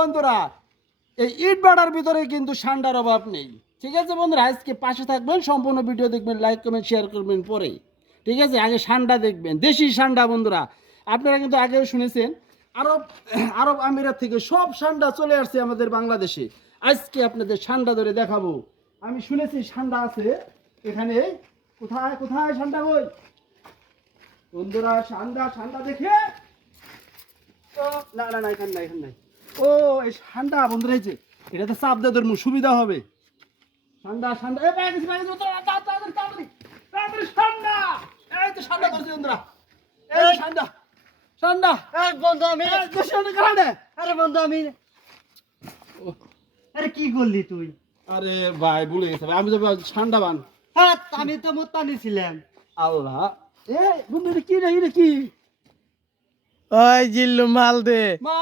বন্ধুরা এই ইট ভাটার ভিতরে কিন্তু ঠান্ডার অভাব নেই। ঠিক আছে বন্ধুরা, আজকে পাশে থাকবেন, সম্পূর্ণ ভিডিও দেখবেন, লাইক কমেন্ট শেয়ার করবেন পরে। ঠিক আছে, আগে ঠান্ডা দেখবেন, দেশি ঠান্ডা। বন্ধুরা আপনারা কিন্তু আগেও শুনেছেন আরব আরব আমিরাত থেকে সব ঠান্ডা চলে আসছে আমাদের বাংলাদেশে। আজকে আপনাদের ঠান্ডা ধরে দেখাবো। আমি শুনেছি ঠান্ডা আছে এখানে। কোথায় কোথায় ঠান্ডা? কই বন্ধুরা, ঠান্ডা ঠান্ডা দেখে তো না না না, এখানে নাই, এখানে নাই। ও এই ঠান্ডা বন্ধুরা, এই যে এটাতে চাপ দিয়ে ধরবো, সুবিধা হবে। ঠান্ডা ঠান্ডা, এ পায়ে গেছি, পায়ে গেছি, তাড়াতাড়ি তাড়াতাড়ি তাড়াতাড়ি ঠান্ডা। এই তো ঠান্ডা ধরছে বন্ধুরা, এই যে ঠান্ডা ঠান্ডা। বন্ধু আমি বেশি অনেক কারণে। আরে বন্ধু আমি আরে কি করলি তুই? আরে ভাই ভুলে গেছে ভাই, আমি তো ঠান্ডা বান। হ্যাঁ আমি তো মোত্তানি ছিলাম। আল্লাহ, এ বন্ধু এটা কি রে, এটা কি? ওই জিল্লু মাল দে। মা